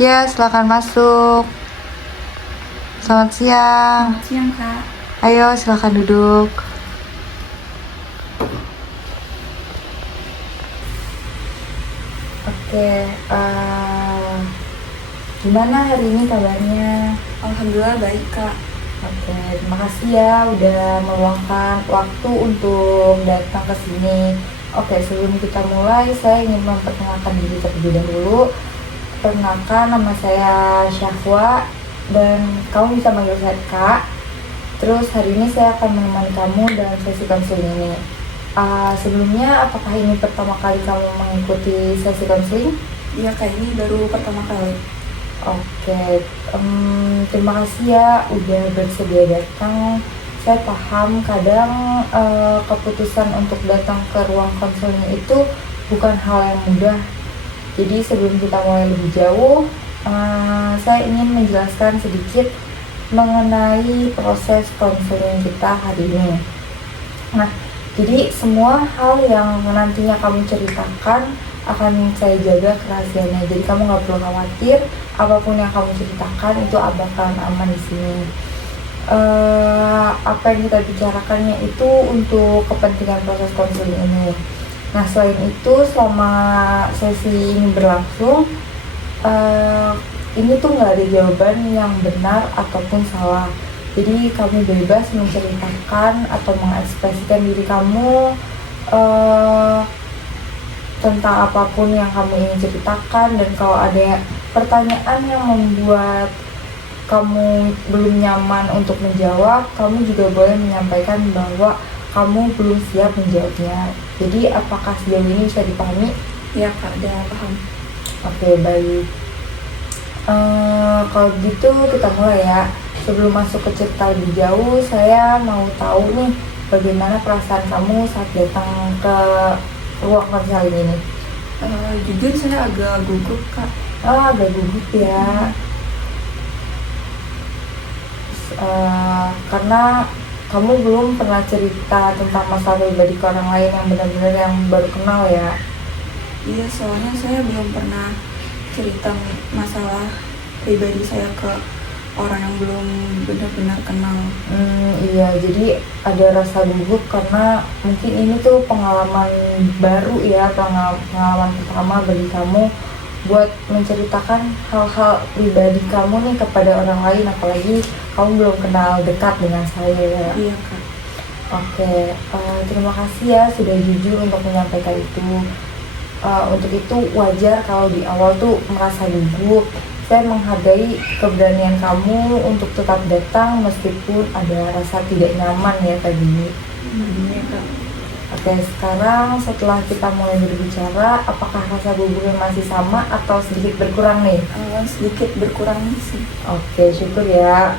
Ya, silakan masuk. Selamat siang. Selamat siang, Kak. Ayo, silakan duduk. Oke, gimana hari ini kabarnya? Alhamdulillah baik, Kak. Oke, terima kasih ya udah meluangkan waktu untuk datang ke sini. Oke, sebelum kita mulai, saya ingin memperkenalkan diri terlebih dahulu. Perkenalkan, nama saya Syahwa dan kamu bisa manggil saya Kak. Terus hari ini saya akan menemani kamu dalam sesi konseling ini. Sebelumnya, apakah ini pertama kali kamu mengikuti sesi konseling? Iya, Kak, ini baru pertama kali. Oke, terima kasih ya udah bersedia datang. Saya paham kadang keputusan untuk datang ke ruang konseling itu bukan hal yang mudah. Jadi sebelum kita mulai lebih jauh, saya ingin menjelaskan sedikit mengenai proses konseling kita hari ini. Nah, jadi semua hal yang nantinya kamu ceritakan akan saya jaga kerahasiaannya. Jadi kamu nggak perlu khawatir, apapun yang kamu ceritakan itu bakalan aman di sini. Apa yang kita bicarakannya itu untuk kepentingan proses konseling ini. Nah, selain itu selama sesi ini berlangsung, ini tuh nggak ada jawaban yang benar ataupun salah. Jadi kamu bebas menceritakan atau mengekspresikan diri kamu tentang apapun yang kamu ingin ceritakan. Dan kalau ada pertanyaan yang membuat kamu belum nyaman untuk menjawab, kamu juga boleh menyampaikan bahwa kamu belum siap menjawabnya. Jadi apakah sejauh ini bisa dipahami? Iya, Kak, udah paham. Oke, baik. Kalau gitu kita mulai ya. Sebelum masuk ke cerita lebih jauh, saya mau tahu nih bagaimana perasaan kamu saat datang ke ruang konseling ini. Jujur saya agak gugup, Kak. Agak gugup ya. Karena kamu belum pernah cerita tentang masalah pribadi ke orang lain yang benar-benar yang baru kenal ya. Iya, soalnya saya belum pernah cerita masalah pribadi saya ke orang yang belum benar-benar kenal. Iya, jadi ada rasa gugup karena mungkin ini tuh pengalaman baru ya, pengalaman pertama bagi kamu buat menceritakan hal-hal pribadi kamu nih kepada orang lain, apalagi kamu belum kenal dekat dengan saya ya. Iya, Kak. Oke, terima kasih ya sudah jujur untuk menyampaikan itu. Untuk itu wajar kalau di awal tuh merasa gugup. Saya menghargai keberanian kamu untuk tetap datang meskipun ada rasa tidak nyaman ya tadi. Iya, Kak. Oke, sekarang setelah kita mulai berbicara, apakah rasa gugupnya masih sama atau sedikit berkurang nih? Sedikit berkurang sih. Oke, syukur ya.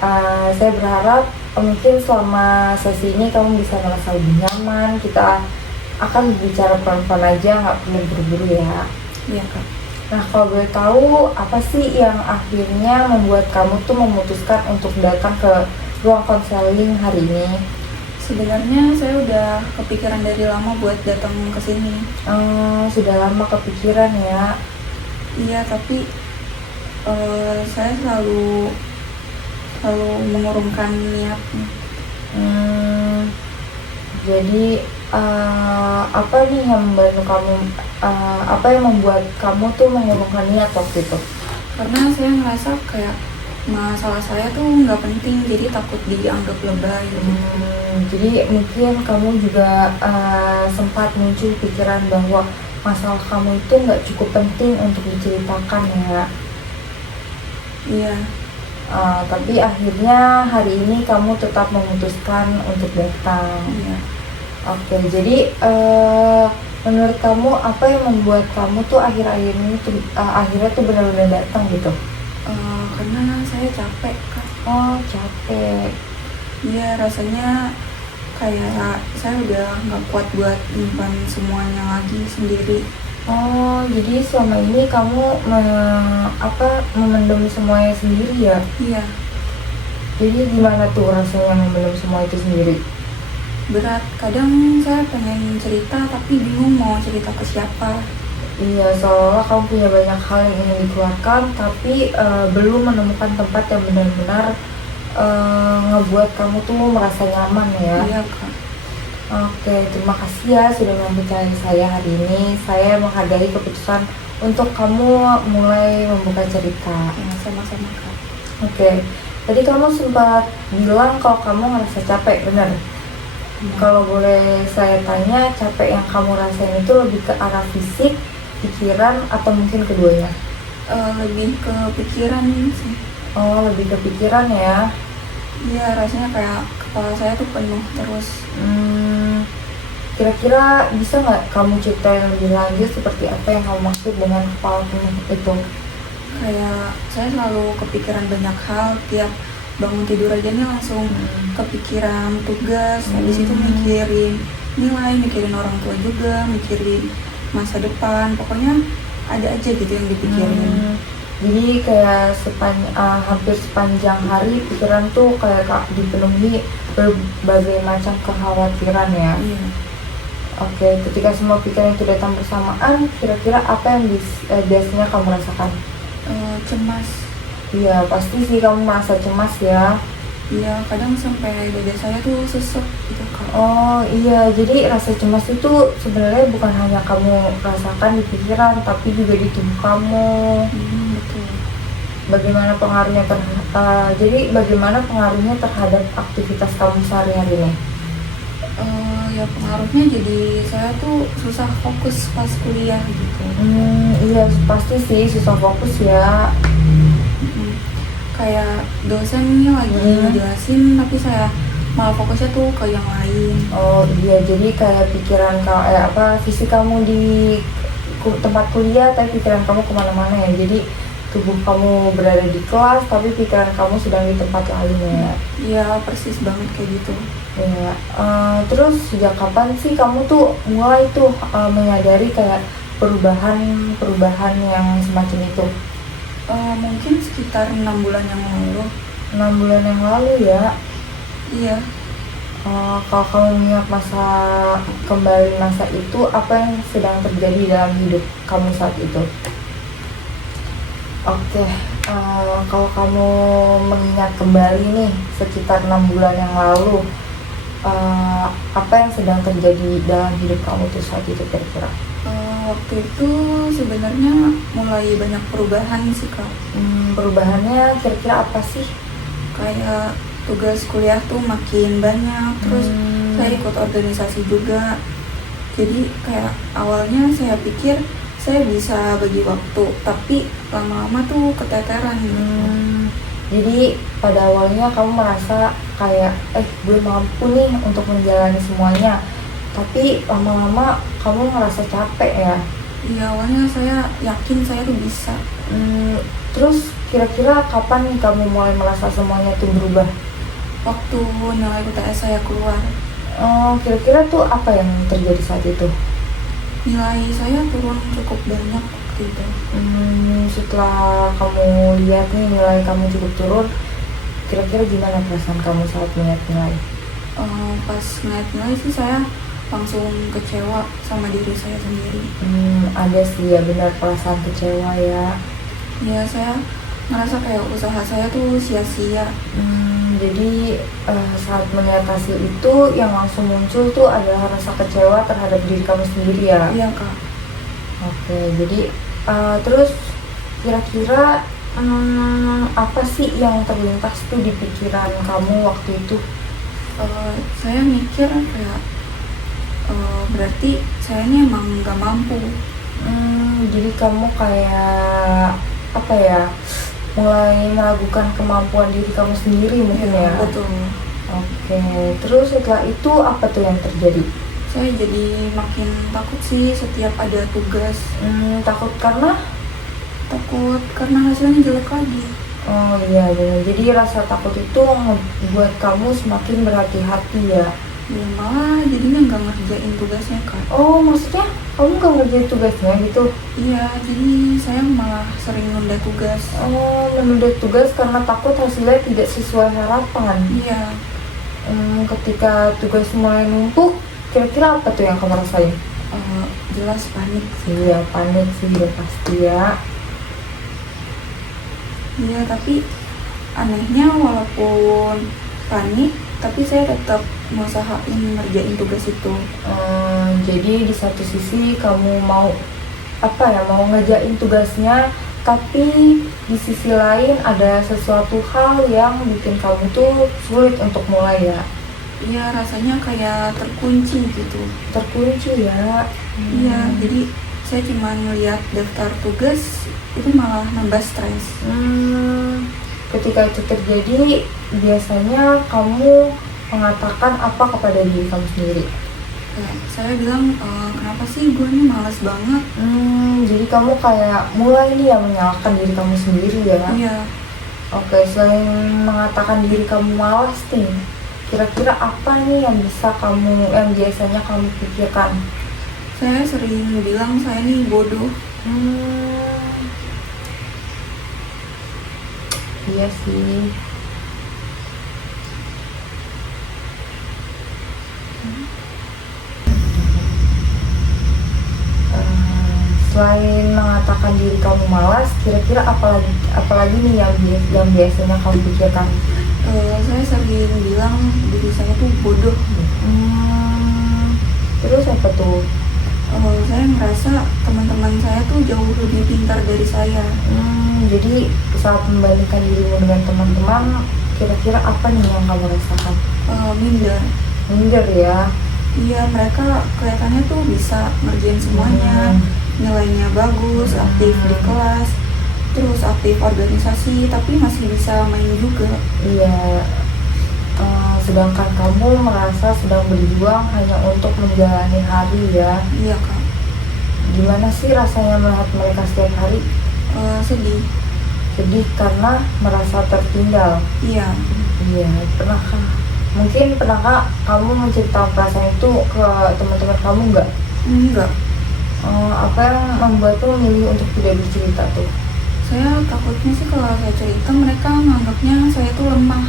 Saya berharap mungkin selama sesi ini kamu bisa merasa lebih nyaman. Kita akan berbicara pelan-pelan aja, nggak perlu buru-buru ya. Iya, Kak. Nah, kalau boleh tahu, apa sih yang akhirnya membuat kamu tuh memutuskan untuk datang ke ruang konseling hari ini? Sebenarnya saya udah kepikiran dari lama buat datang ke sini. Sudah lama kepikiran ya. Iya, tapi saya selalu mengurungkan niatnya. Jadi apa nih yang membantu kamu? Apa yang membuat kamu tuh mengurungkan niat waktu itu? Karena saya ngerasa kayak masalah saya tuh nggak penting, jadi takut dianggap lebay gitu. Jadi mungkin kamu juga sempat muncul pikiran bahwa masalah kamu itu nggak cukup penting untuk diceritakan ya. Iya. Tapi akhirnya hari ini kamu tetap memutuskan untuk datang. Iya. Oke, jadi menurut kamu apa yang membuat kamu tuh akhir-akhir ini tuh akhirnya tuh benar-benar datang gitu? Karena saya capek, Kak. Oh, capek. Iya, rasanya kayak saya udah nggak kuat buat nyimpan semuanya lagi sendiri. Oh, jadi selama ini kamu memendam semuanya sendiri ya? Iya. Jadi gimana tuh rasanya memendam semua itu sendiri? Berat. Kadang saya pengen cerita tapi bingung mau cerita ke siapa. Iya, seolah kamu punya banyak hal yang ingin dikeluarkan, tapi belum menemukan tempat yang benar-benar ngebuat kamu tuh merasa nyaman ya. Iya kak. Oke, terima kasih ya sudah mempercayai saya hari ini. Saya menghargai keputusan untuk kamu mulai membuka cerita. Ya, sama-sama kak. Oke, tadi kamu sempat bilang kalau kamu ngerasa capek, benar? Kalau boleh saya tanya, capek yang kamu rasain itu lebih ke arah fisik, pikiran, atau mungkin keduanya? Lebih ke pikiran sih. Oh, lebih ke pikiran ya. Iya, rasanya kayak kepala saya tuh penuh terus. Kira-kira bisa nggak kamu ceritain lebih lanjut seperti apa yang kamu maksud dengan kepala penuh itu? Kayak saya selalu kepikiran banyak hal, tiap bangun tidur aja nih langsung kepikiran tugas, habis itu mikirin nilai, mikirin orang tua juga, mikirin masa depan, pokoknya ada aja gitu yang dipikirin. Jadi kayak hampir sepanjang hari pikiran tuh kayak dipenuhi berbagai macam kekhawatiran ya. Iya. Oke, ketika semua pikiran itu datang bersamaan, kira-kira apa yang biasanya kamu rasakan? Cemas. Iya, pasti sih kamu merasa cemas ya. Iya, kadang sampai dada saya tuh sesek gitu kak. Oh iya, jadi rasa cemas itu sebenarnya bukan hanya kamu rasakan di pikiran, tapi juga di tubuh kamu. Betul. Bagaimana pengaruhnya bagaimana pengaruhnya terhadap aktivitas kamu sehari-hari nih? Ya pengaruhnya jadi saya tuh susah fokus pas kuliah gitu. Iya pasti sih susah fokus ya. Kayak dosen nih lagi ngejelasin tapi saya malah fokusnya tuh ke yang lain. Oh iya, jadi kayak pikiran fisik kamu di tempat kuliah tapi pikiran kamu kemana-mana ya. Jadi tubuh kamu berada di kelas tapi pikiran kamu sedang di tempat lain ya. Iya persis banget kayak gitu. Ya, terus sejak kapan sih kamu tuh mulai tuh menyadari kayak perubahan yang semacam itu? Mungkin sekitar 6 bulan yang lalu. 6 bulan yang lalu ya? Iya. Kalau kamu ingat kembali masa itu, apa yang sedang terjadi dalam hidup kamu saat itu? Oke, kalau kamu mengingat kembali nih sekitar 6 bulan yang lalu, apa yang sedang terjadi dalam hidup kamu tuh saat itu kira-kira? Waktu itu sebenarnya mulai banyak perubahan sih kak. Perubahannya kira-kira apa sih? Kayak tugas kuliah tuh makin banyak, terus saya ikut organisasi juga. Jadi kayak awalnya saya pikir saya bisa bagi waktu, tapi lama-lama tuh keteteran gitu. Jadi pada awalnya kamu merasa kayak belum mampu nih untuk menjalani semuanya, tapi lama-lama kamu ngerasa capek ya? Iya, awalnya saya yakin saya tuh bisa. Terus kira-kira kapan nih kamu mulai merasa semuanya tuh berubah? Waktu nilai UTS saya keluar. Kira-kira tuh apa yang terjadi saat itu? Nilai saya turun cukup banyak waktu itu. Setelah kamu lihat nih nilai kamu cukup turun, kira-kira gimana perasaan kamu saat melihat nilai? Pas ngeliat nilai sih saya langsung kecewa sama diri saya sendiri. Ada sih ya, benar, perasaan kecewa ya. Ya saya ngerasa kayak usaha saya tuh sia-sia. Jadi saat melihat hasil itu yang langsung muncul tuh adalah rasa kecewa terhadap diri kamu sendiri ya? Iya kak. Oke, jadi terus kira-kira apa sih yang terlintas tuh di pikiran kamu waktu itu? Saya mikir kayak berarti saya ini emang gak mampu. Jadi kamu kayak apa ya, mulai meragukan kemampuan diri kamu sendiri mungkin ya? Betul. Oke, terus setelah itu apa tuh yang terjadi? Saya jadi makin takut sih setiap ada tugas. Takut karena? Takut karena hasilnya jelek lagi. Oh iya benar. Jadi rasa takut itu membuat kamu semakin berhati-hati ya? Ya malah jadinya nggak ngerjain tugasnya kan. Oh maksudnya kamu nggak ngerjain tugasnya gitu? Iya, jadi saya malah sering nunda tugas. Oh, menunda tugas karena takut hasilnya tidak sesuai harapan? Iya. Ketika tugas mulai numpuk, kira-kira apa tuh yang kamu rasain? jelas panik. Iya, panik sih udah pasti ya. Iya, tapi anehnya walaupun panik, tapi saya tetap mengusahain ngerjain tugas itu. Jadi di satu sisi kamu mau mau ngerjain tugasnya, tapi di sisi lain ada sesuatu hal yang bikin kamu tuh sulit untuk mulai ya. Iya, rasanya kayak terkunci gitu. Terkunci ya. Iya, jadi saya cuma ngeliat daftar tugas itu malah nambah stres. Ketika itu terjadi, biasanya kamu mengatakan apa kepada diri kamu sendiri? Kayak saya bilang, kenapa sih gue ini malas banget. Jadi kamu kayak mulai nih ya menyalahkan diri kamu sendiri ya. Iya. Oke, selain mengatakan diri kamu malas nih, kira-kira apa nih yang biasanya kamu pikirkan? Saya sering bilang saya nih bodoh. Iya sih. Selain mengatakan diri kamu malas, kira-kira apalagi nih yang biasanya kamu pikirkan? Saya sering bilang diri saya tuh bodoh. Terus apa tuh? Saya merasa teman-teman saya tuh jauh lebih pintar dari saya. Jadi saat membandingkan dirimu dengan teman-teman, kira-kira apa nih yang kamu rasakan? Minder ya. Iya, mereka kelihatannya tuh bisa ngerjain semuanya, nilainya bagus, aktif di kelas, terus aktif organisasi, tapi masih bisa main juga. Iya. Sedangkan kamu merasa sedang berjuang hanya untuk menjalani hari ya. Iya, Kak. Gimana sih rasanya melihat mereka setiap hari? Sedih. Sedih karena merasa tertinggal. Iya. Iya, pernahkah kamu menceritakan perasaan itu ke teman-teman kamu nggak? Enggak. Apa yang membuatmu memilih untuk tidak bercerita tuh? Saya takutnya sih kalau saya cerita mereka menganggapnya saya tuh lemah.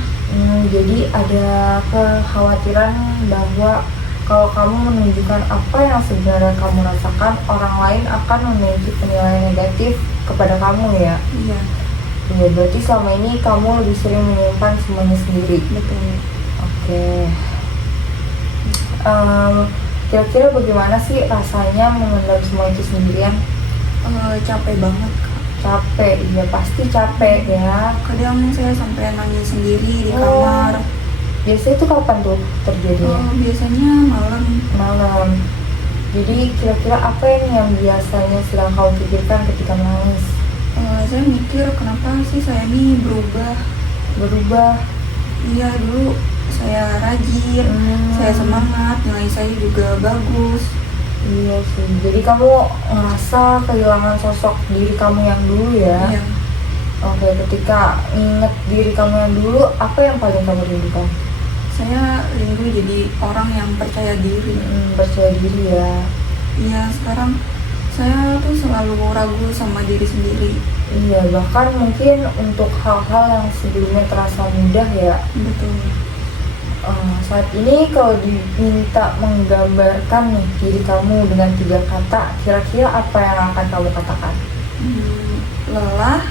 Jadi ada kekhawatiran bahwa kalau kamu menunjukkan apa yang sebenarnya kamu rasakan, orang lain akan memiliki penilaian negatif kepada kamu ya? Iya. Ya, berarti selama ini kamu lebih sering menyimpan semuanya sendiri. Betul. Oke. Kira-kira bagaimana sih rasanya memendam semua itu sendirian? Capek banget, Kak. Capek, iya pasti capek ya. Kadang saya sampai nangis sendiri di kamar. Biasanya itu kapan tuh terjadinya? Biasanya Malam. Jadi kira-kira apa yang biasanya sedang kamu pikirkan ketika menangis? Saya mikir kenapa sih saya ini berubah. Iya, dulu saya rajin, saya semangat, nilai saya juga bagus. Iya sih, jadi kamu ngerasa kehilangan sosok diri kamu yang dulu ya? Iya. Oke, ketika inget diri kamu yang dulu, apa yang paling kamu rindukan? Saya rindu jadi orang yang percaya diri. Percaya diri ya? Iya, sekarang saya tuh selalu ragu sama diri sendiri. Iya, bahkan mungkin untuk hal-hal yang sebelumnya terasa mudah ya. Betul. Saat ini kalau diminta menggambarkan nih diri kamu dengan 3 kata, kira-kira apa yang akan kamu katakan? Lelah,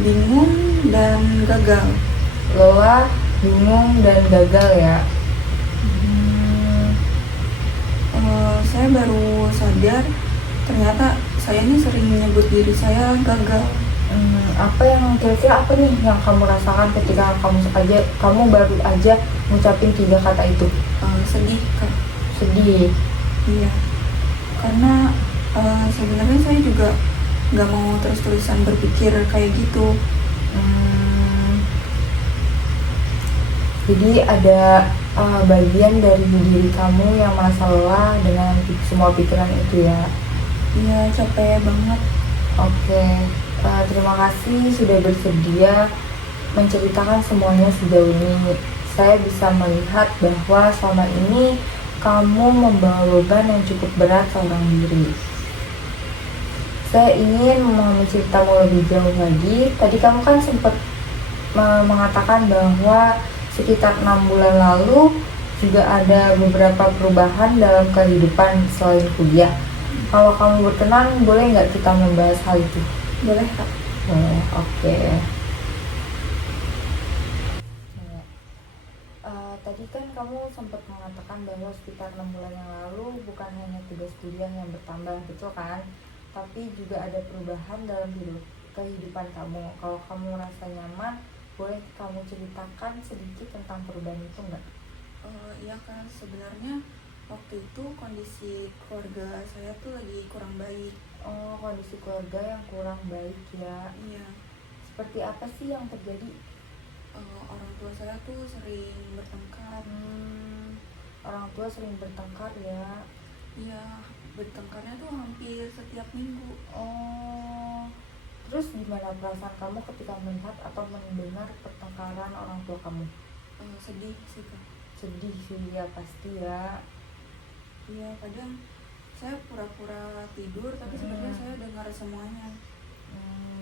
bingung, dan gagal. Lelah, bingung, dan gagal ya. Saya baru sadar ternyata saya ini sering menyebut diri saya gagal. Kira-kira apa nih yang kamu rasakan ketika kamu baru aja ngucapin 3 kata itu? Sedih, Kak. Sedih. Iya, karena sebenarnya saya juga nggak mau terus-terusan berpikir kayak gitu. Jadi ada bagian dari diri kamu yang merasa lelah dengan semua pikiran itu ya? Iya, capek banget. Oke, terima kasih sudah bersedia menceritakan semuanya sejauh ini. Saya bisa melihat bahwa selama ini kamu membawa beban yang cukup berat seorang diri. Saya ingin memahami ceritamu lebih jauh lagi. Tadi kamu kan sempat mengatakan bahwa sekitar 6 bulan lalu juga ada beberapa perubahan dalam kehidupan selain kuliah. Kalau kamu berkenan, boleh nggak kita membahas hal itu? Boleh Kak. Boleh, oke. Tadi kan kamu sempat mengatakan bahwa sekitar 6 bulan yang lalu bukan hanya tugas kuliah yang bertambah, betul kan? Tapi juga ada perubahan dalam kehidupan kamu. Kalau kamu merasa nyaman, boleh kamu ceritakan sedikit tentang perubahan itu nggak? Iya kan, sebenarnya waktu itu kondisi keluarga saya tuh lagi kurang baik. Oh, kondisi keluarga yang kurang baik ya. Iya. Seperti apa sih yang terjadi? Orang tua saya tuh sering bertengkar. Orang tua sering bertengkar ya. Iya, bertengkarnya tuh hampir setiap minggu. Oh, terus gimana perasaan kamu ketika melihat atau mendengar pertengkaran orang tua kamu? Sedih sih Kak. Sedih sih ya, pasti ya. Iya, kadang saya pura-pura tidur tapi sebenarnya saya dengar semuanya.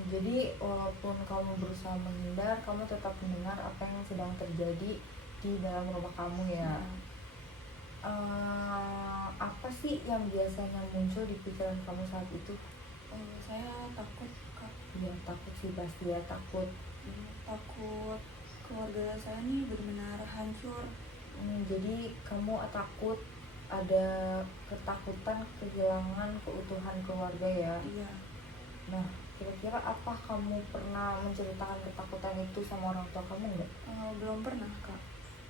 Jadi walaupun kamu berusaha menghindar, kamu tetap mendengar apa yang sedang terjadi di dalam rumah kamu ya. Apa sih yang biasanya muncul di pikiran kamu saat itu? Saya takut Kak. Ya takut sih, pasti ya takut. Takut keluarga saya nih benar-benar hancur. Jadi kamu takut, ada ketakutan kehilangan keutuhan keluarga ya. Iya. Nah, kira-kira apa kamu pernah menceritakan ketakutan itu sama orang tua kamu nggak? Belum pernah Kak.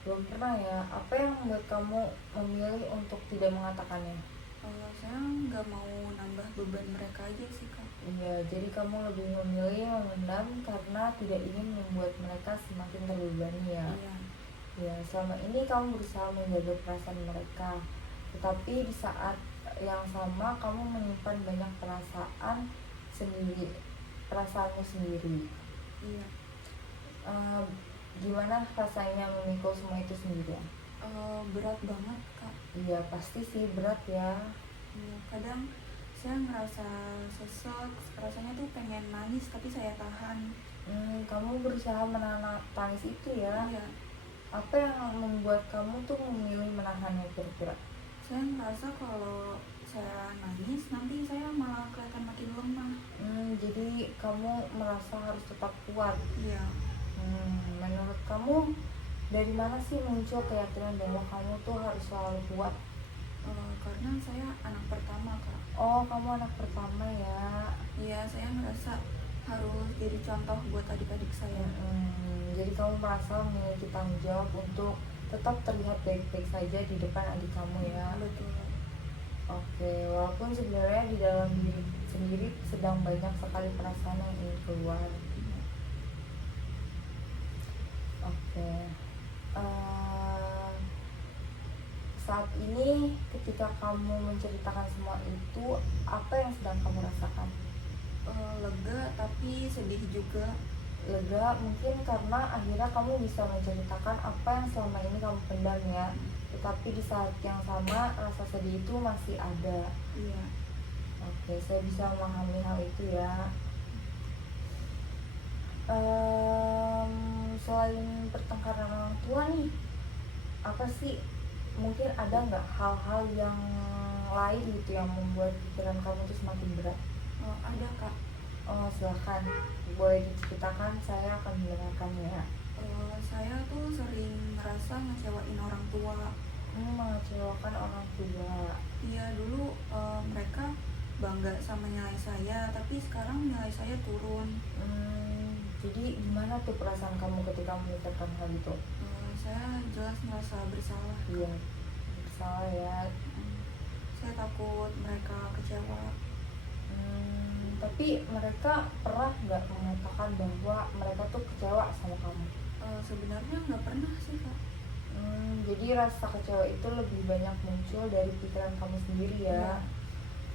Belum pernah ya. Apa yang membuat kamu memilih untuk tidak mengatakannya? Saya nggak mau nambah beban mereka aja sih Kak. Iya, jadi kamu lebih memilih memendam karena tidak ingin membuat mereka semakin terbebani ya. Iya. Ya, selama ini kamu berusaha menjaga perasaan mereka, tetapi di saat yang sama kamu menyimpan banyak perasaanmu sendiri. Iya. Gimana rasanya memikul semua itu sendirian? Berat banget Kak. Iya, pasti sih berat ya. Iya, kadang saya ngerasa sesek, rasanya tuh pengen nangis tapi saya tahan. Kamu berusaha menahan tangis itu ya? Iya. Apa yang membuat kamu tuh memilih menahannya kira-kira? Saya ngerasa kalau saya nangis nanti saya malah kelihatan makin lemah. Jadi kamu merasa harus tetap kuat. Iya. Menurut kamu dari mana sih muncul keyakinan bahwa kamu tuh harus selalu kuat? Karena saya anak pertama Kak. Oh, kamu anak pertama ya. Iya, saya ngerasa harus jadi contoh buat adik-adik saya. Jadi kamu merasa memiliki tanggung jawab untuk tetap terlihat baik-baik saja di depan adik kamu ya. Betul. Oke, walaupun sebenarnya di dalam diri sendiri sedang banyak sekali perasaan yang ingin keluar. Oke. Saat ini ketika kamu menceritakan semua itu, apa yang sedang kamu rasakan? Lega tapi sedih juga. Lega mungkin karena akhirnya kamu bisa menceritakan apa yang selama ini kamu pendam ya. Tetapi di saat yang sama rasa sedih itu masih ada. Iya. Oke, saya bisa memahami hal itu ya. Selain pertengkaran orang tua nih, apa sih, mungkin ada nggak hal-hal yang lain gitu yang membuat pikiran kamu tuh semakin berat? Ada Kak. Silakan, boleh diceritakan, saya akan mendengarkannya. Saya tuh sering ngerasa ngecewain orang tua. Mengecewakan orang tua. Iya, dulu mereka bangga sama nilai saya, tapi sekarang nilai saya turun. Jadi gimana tuh perasaan kamu ketika memikirkan hal itu? Saya jelas merasa bersalah. Iya, bersalah ya. Saya takut mereka kecewa. Tapi mereka pernah nggak mengatakan bahwa mereka tuh kecewa sama kamu? Sebenarnya nggak pernah sih Kak. Jadi rasa kecewa itu lebih banyak muncul dari pikiran kamu sendiri ya.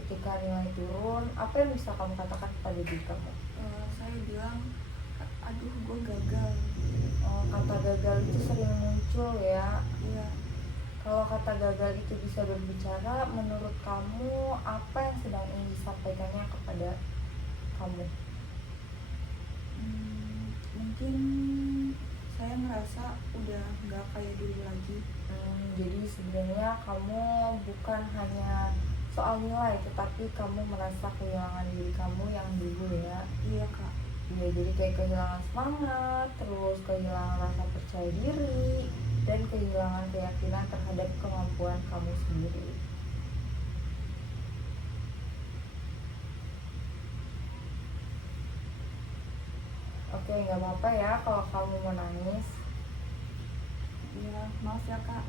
Ketika nilai turun, apa yang bisa kamu katakan pada diri kamu? Saya bilang, aduh gue gagal. Kata gagal itu sering muncul ya. Iya. Kalau kata gagal itu bisa berbicara, menurut kamu apa yang sedang ingin disampaikannya kepada kamu? Mungkin saya ngerasa udah nggak kayak dulu lagi. Jadi sebenarnya kamu bukan hanya soal nilai, tetapi kamu merasa kehilangan diri kamu yang dulu ya. Iya kak. Iya, jadi kayak kehilangan semangat, terus kehilangan rasa percaya diri, dan kehilangan keyakinan terhadap kemampuan kamu sendiri. Oke, nggak apa-apa ya kalau kamu mau nangis. Iya, maaf ya kak.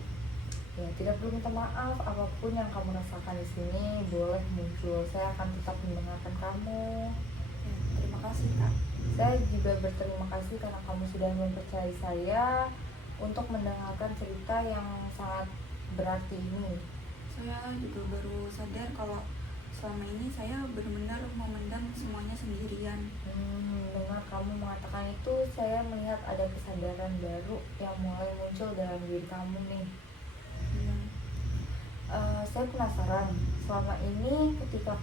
Ya, tidak perlu minta maaf. Apapun yang kamu rasakan di sini boleh muncul. Saya akan tetap mendengarkan kamu. Ya, terima kasih kak. Saya juga berterima kasih karena kamu sudah mempercayai saya untuk mendengarkan cerita yang sangat berarti ini. Saya juga baru sadar kalau selama ini saya benar-benar memendam semuanya sendirian. Dengar kamu mengatakan itu, saya melihat ada kesadaran baru yang mulai muncul dalam diri kamu nih. Iya. Saya penasaran, selama ini ketika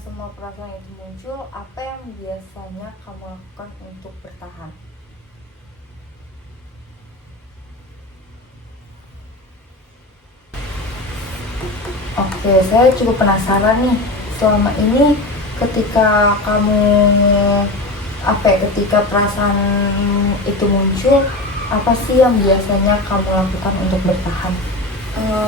semua perasaan itu muncul, apa yang biasanya kamu lakukan untuk bertahan? Oke, saya cukup penasaran nih. Selama ini ketika ketika perasaan itu muncul, apa sih yang biasanya kamu lakukan untuk bertahan?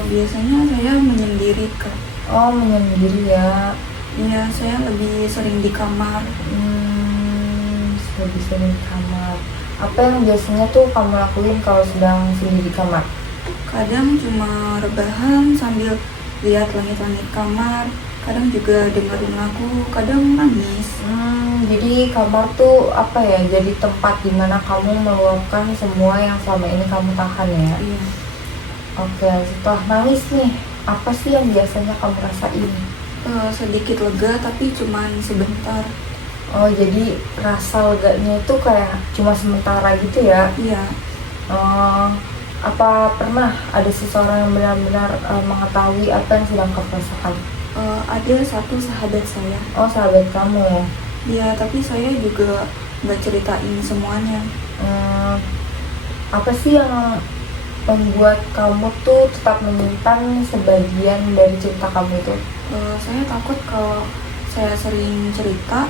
Biasanya saya menyendiri kak. Oh, menyendiri ya. Iya, saya lebih sering di kamar. Lebih sering di kamar. Apa yang biasanya tuh kamu lakuin kalau sedang sendiri di kamar? Kadang cuma rebahan sambil lihat langit-langit kamar. Kadang juga dengerin lagu, kadang nangis. Jadi kamar tuh apa ya? Jadi tempat dimana kamu meluapkan semua yang selama ini kamu tahan ya? Iya. Oke, setelah nangis nih, apa sih yang biasanya kamu rasain? Sedikit lega tapi cuman sebentar. Oh, jadi rasa leganya itu kayak cuma sementara gitu ya? Iya. Apa pernah ada seseorang yang benar-benar mengetahui apa yang sedang kamu rasakan? Ada satu sahabat saya. Oh, sahabat kamu. Iya, tapi saya juga nggak ceritain semuanya. Apa sih yang membuat kamu tuh tetap menyimpan sebagian dari cerita kamu itu? Saya takut kalau saya sering cerita,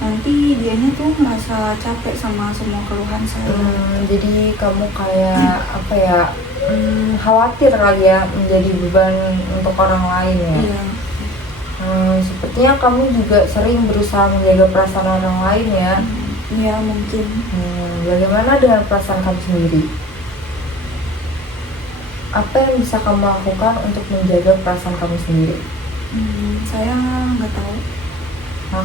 nanti dianya tuh merasa capek sama semua keluhan saya. Jadi kamu kayak apa ya? Khawatir kali ya menjadi beban untuk orang lain ya? Iya. Sepertinya kamu juga sering berusaha menjaga perasaan orang lain ya? Iya, mungkin. Bagaimana dengan perasaan kamu sendiri? Apa yang bisa kamu lakukan untuk menjaga perasaan kamu sendiri? Saya nggak tahu. Nah,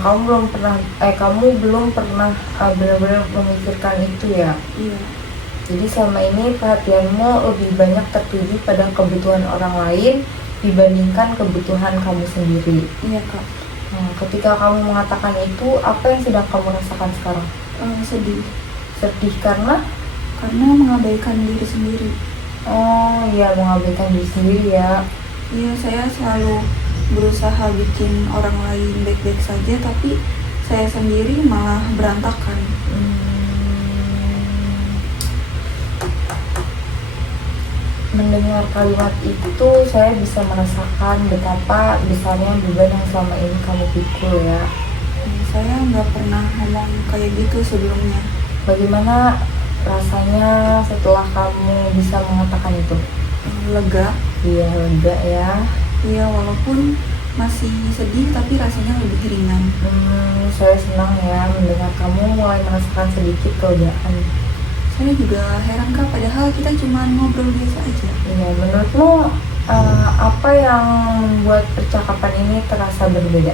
kamu belum pernah benar-benar memikirkan itu ya? Iya. Jadi selama ini perhatianmu lebih banyak tertuju pada kebutuhan orang lain dibandingkan kebutuhan kamu sendiri. Iya kak. Ketika kamu mengatakan itu, apa yang sedang kamu rasakan sekarang? Sedih. Sedih karena Mengabaikan diri sendiri. Oh iya, mengabaikan diri sendiri ya. Iya, saya selalu berusaha bikin orang lain baik-baik saja, tapi saya sendiri malah berantakan. Mendengar kalimat itu, saya bisa merasakan betapa besarnya beban yang selama ini kamu pikul ya. Saya nggak pernah ngomong kayak gitu sebelumnya. Bagaimana rasanya setelah kamu bisa mengatakan itu? Lega. Iya, lega ya. Iya, walaupun masih sedih tapi rasanya lebih ringan. Saya senang ya mendengar kamu mulai merasakan sedikit kelegaan. Saya juga heran kak, padahal kita cuma ngobrol biasa aja. Iya, menurutmu apa yang membuat percakapan ini terasa berbeda?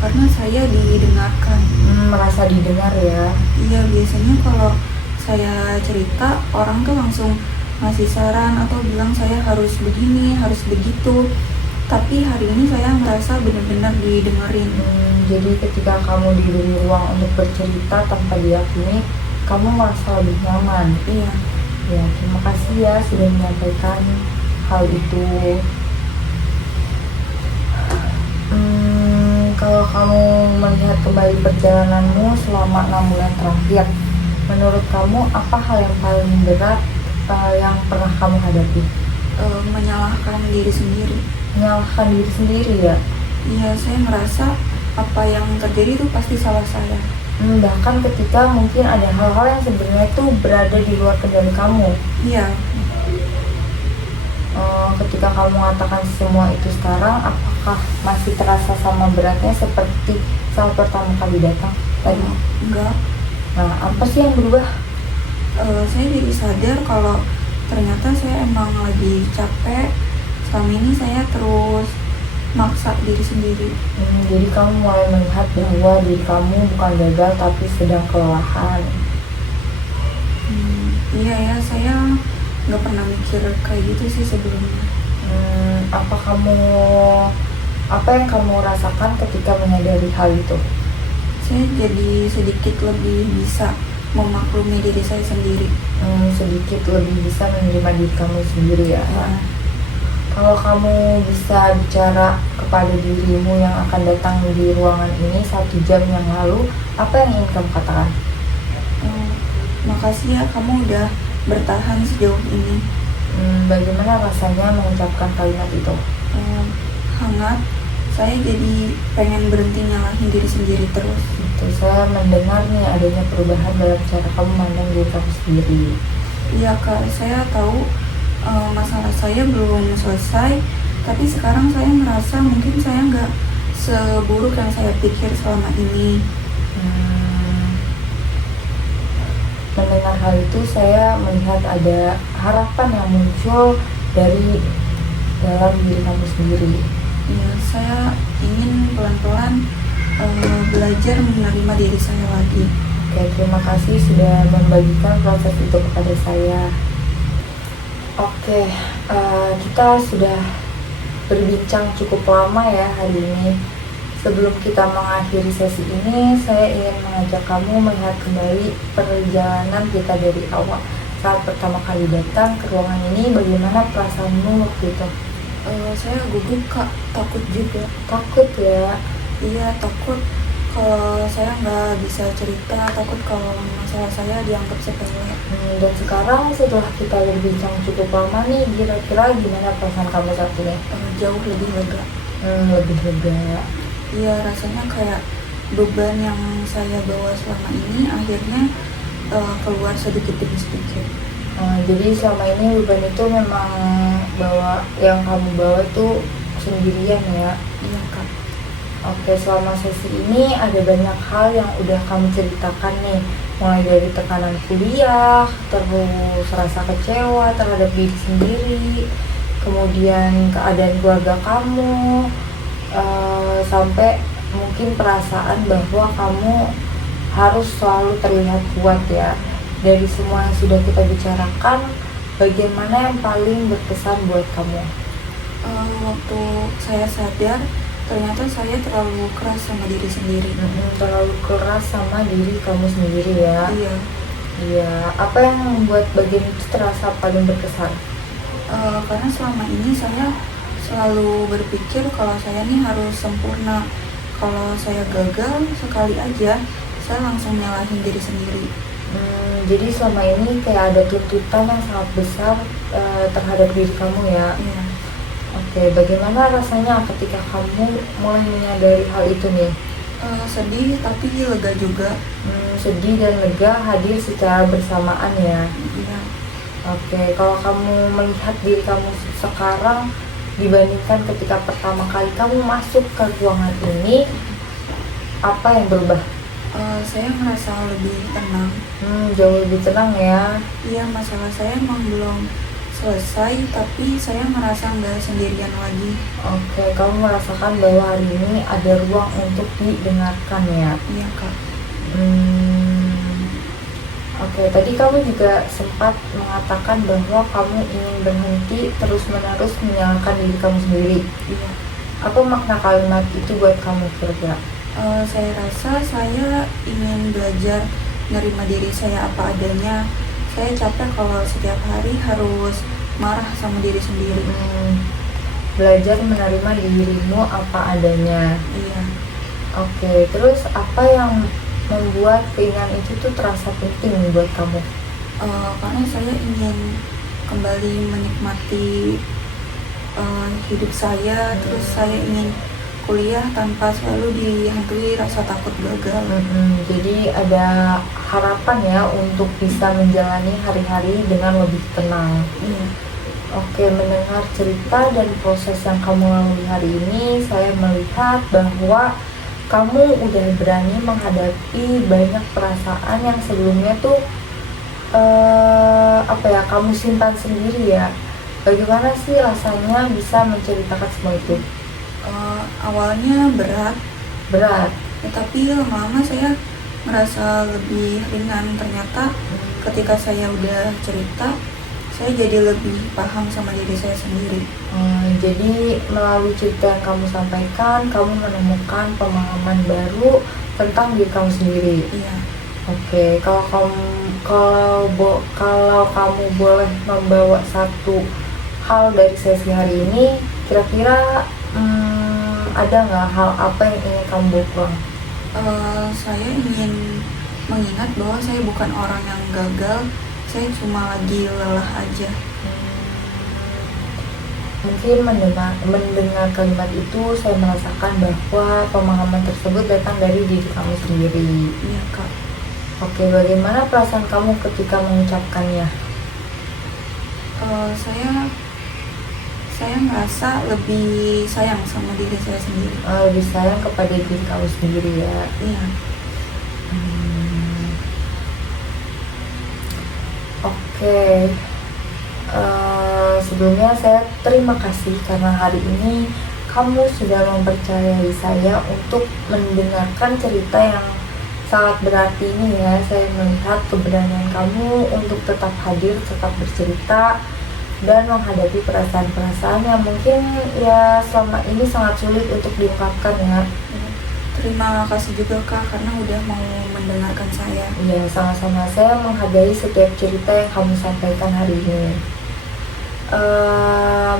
Karena saya didengarkan. Merasa didengar ya. Iya, biasanya kalau saya cerita, orang tuh langsung ngasih saran atau bilang saya harus begini, harus begitu. Tapi hari ini saya merasa benar-benar didengerin. Jadi ketika kamu diberi ruang untuk bercerita tanpa diyakini, kamu merasa lebih nyaman. Iya. Ya, terima kasih ya sudah menyampaikan hal itu. Kalau kamu melihat kembali perjalananmu selama 6 bulan terakhir, Menurut kamu apa hal yang paling berat yang pernah kamu hadapi? Menyalahkan diri sendiri. Menyalahkan diri sendiri ya? Iya, saya merasa apa yang terjadi itu pasti salah saya. Bahkan ketika mungkin ada hal-hal yang sebenarnya itu berada di luar kendali kamu. Iya. Ketika kamu mengatakan semua itu sekarang, apakah masih terasa sama beratnya seperti saat pertama kali datang tadi? Enggak. Nah, apa sih yang berubah? Saya jadi sadar kalau ternyata saya emang lagi capek. Selama ini saya terus maksa diri sendiri. Jadi kamu mulai melihat bahwa diri kamu bukan gagal tapi sedang kelelahan. Iya ya, saya nggak pernah mikir kayak gitu sih sebelumnya. Apa yang kamu rasakan ketika menyadari hal itu? Saya jadi sedikit lebih bisa memaklumi diri saya sendiri. Sedikit lebih bisa menerima diri kamu sendiri ya. Ya. Kalau kamu bisa bicara kepada dirimu yang akan datang di ruangan ini 1 jam yang lalu, apa yang ingin kamu katakan? Makasih ya, kamu udah bertahan sejauh ini. Bagaimana rasanya mengucapkan kalimat itu? Hangat. Saya jadi pengen berhenti nyalahin diri sendiri terus. Saya mendengar nih adanya perubahan dalam cara kamu memandang diri kamu sendiri. Iya Kak, saya tahu masalah saya belum selesai, tapi sekarang saya merasa mungkin saya nggak seburuk yang saya pikir selama ini. Mendengar hal itu, saya melihat ada harapan yang muncul dari dalam diri kamu sendiri. Ya, saya ingin pelan-pelan belajar menerima diri saya lagi. Oke, terima kasih sudah membagikan proses itu kepada saya. Oke, kita sudah berbincang cukup lama ya hari ini. Sebelum kita mengakhiri sesi ini, saya ingin mengajak kamu melihat kembali perjalanan kita dari awal. Saat pertama kali datang ke ruangan ini, bagaimana perasaanmu waktu itu? Saya gugup Kak, takut juga. Takut ya? Iya, takut kalau saya nggak bisa cerita, takut kalau masalah saya dianggap sepele. Dan sekarang setelah kita berbincang cukup lama nih, kira-kira gimana perasaan kamu saat ini? Jauh lebih lega. Lebih lega. Iya, rasanya kayak beban yang saya bawa selama ini akhirnya keluar sedikit demi sedikit. Jadi selama ini beban itu memang yang kamu bawa itu sendirian ya? Iya Kak. Oke, selama sesi ini ada banyak hal yang udah kamu ceritakan nih, mulai dari tekanan kuliah, terus rasa kecewa terhadap diri sendiri, kemudian keadaan keluarga kamu, sampai mungkin perasaan bahwa kamu harus selalu terlihat kuat ya. Dari semua yang sudah kita bicarakan, bagaimana yang paling berkesan buat kamu? Waktu saya sadar ternyata saya terlalu keras sama diri sendiri. Terlalu keras sama diri kamu sendiri ya? Iya. Apa yang membuat bagian itu terasa paling berkesan? Karena selama ini saya selalu berpikir kalau saya nih harus sempurna. Kalau saya gagal sekali aja, saya langsung nyalahin diri sendiri. Jadi selama ini kayak ada tuntutan yang sangat besar terhadap diri kamu ya? Iya. Oke, bagaimana rasanya ketika kamu mulai menyadari hal itu nih? Sedih tapi lega juga. Sedih dan lega hadir secara bersamaan ya? Iya. Oke, kalau kamu melihat diri kamu sekarang dibandingkan ketika pertama kali kamu masuk ke ruangan ini, apa yang berubah? Saya merasa lebih tenang. Jauh lebih tenang ya? Iya, masalah saya emang belum selesai, tapi saya merasa nggak sendirian lagi. Oke, kamu merasakan bahwa hari ini ada ruang untuk didengarkan ya? Iya Kak. Oke, tadi kamu juga sempat mengatakan bahwa kamu ingin berhenti terus-menerus menyalahkan diri kamu sendiri. Iya. Apa makna kalimat itu buat kamu kira-kira? Saya rasa saya ingin belajar menerima diri saya apa adanya. Saya capek kalau setiap hari harus marah sama diri sendiri. Belajar menerima dirimu apa adanya. Iya. Oke, terus apa yang membuat keinginan itu tuh terasa penting buat kamu? Karena saya ingin kembali menikmati hidup saya, terus saya ingin kuliah tanpa selalu dihantui rasa takut gagal. Jadi ada harapan ya untuk bisa menjalani hari-hari dengan lebih tenang. Iya. Oke, mendengar cerita dan proses yang kamu lalui hari ini, saya melihat bahwa kamu udah berani menghadapi banyak perasaan yang sebelumnya tuh kamu simpan sendiri ya. Bagaimana sih rasanya bisa menceritakan semua itu? Awalnya berat, Berat. tapi lama-lama saya merasa lebih ringan. Ternyata ketika saya udah cerita, saya jadi lebih paham sama diri saya sendiri. Jadi melalui cerita yang kamu sampaikan, kamu menemukan pemahaman baru tentang diri kamu sendiri. Iya. Oke, kalau kamu boleh membawa satu hal dari sesi hari ini, kira-kira ada nggak hal apa yang ingin kamu bawa pulang? Saya ingin mengingat bahwa saya bukan orang yang gagal, saya cuma lagi lelah aja. Mungkin mendengar kalimat itu, saya merasakan bahwa pemahaman tersebut datang dari diri kamu sendiri. Iya, Kak. Oke, bagaimana perasaan kamu ketika mengucapkannya? Saya merasa lebih sayang sama diri saya sendiri. Lebih sayang kepada diri kamu sendiri ya. Iya. Oke. Sebelumnya saya terima kasih karena hari ini kamu sudah mempercayai saya untuk mendengarkan cerita yang sangat berarti ini ya. Saya melihat keberanian kamu untuk tetap hadir, tetap bercerita, dan menghadapi perasaan-perasaan yang mungkin ya selama ini sangat sulit untuk diungkapkan ya. Terima kasih juga Kak karena udah mau mendengarkan saya. Iya, sama-sama. Saya menghargai setiap cerita yang kamu sampaikan hari ini.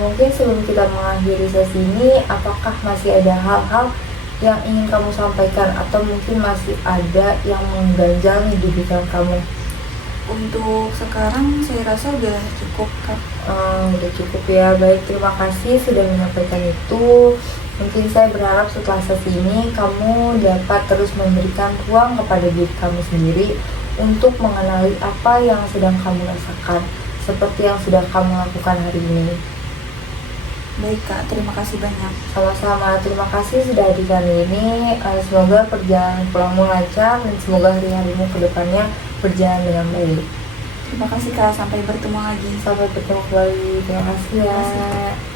Mungkin sebelum kita mengakhiri sesi ini, apakah masih ada hal-hal yang ingin kamu sampaikan atau mungkin masih ada yang mengganjal nih di pikiran kamu? Untuk sekarang saya rasa udah cukup Kak. Udah cukup ya. Baik, terima kasih sudah menyampaikan itu. Mungkin saya berharap setelah sesi ini kamu dapat terus memberikan ruang kepada diri kamu sendiri untuk mengenali apa yang sedang kamu rasakan, seperti yang sudah kamu lakukan hari ini. Baik Kak, terima kasih banyak. Sama-sama, terima kasih sudah hadir hari ini. Semoga perjalanan pulangmu lancar dan semoga hari-harimu ke depannya berjalan dengan baik. Terima kasih Kak, sampai bertemu lagi. Sampai bertemu kembali. Terima kasih ya. Terima kasih.